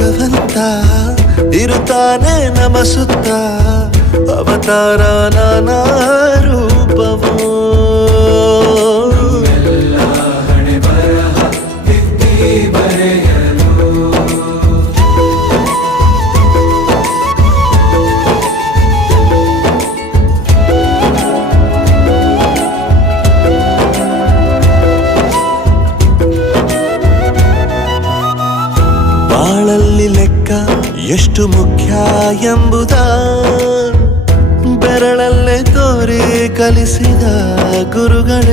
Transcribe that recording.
ಭಗವಂತ ಇರುತ್ತಾನೆ ನಮ ಸುತ್ತ ಅವತಾರ ನಾನಾ ರೂಪವೋ ಬಾಳಲ್ಲಿ ಲೆಕ್ಕ ಎಷ್ಟು ಮುಖ್ಯ ಎಂಬುದ ಬೆರಳಲ್ಲೇ ತೋರಿ ಕಲಿಸಿದ ಗುರುಗಳೇ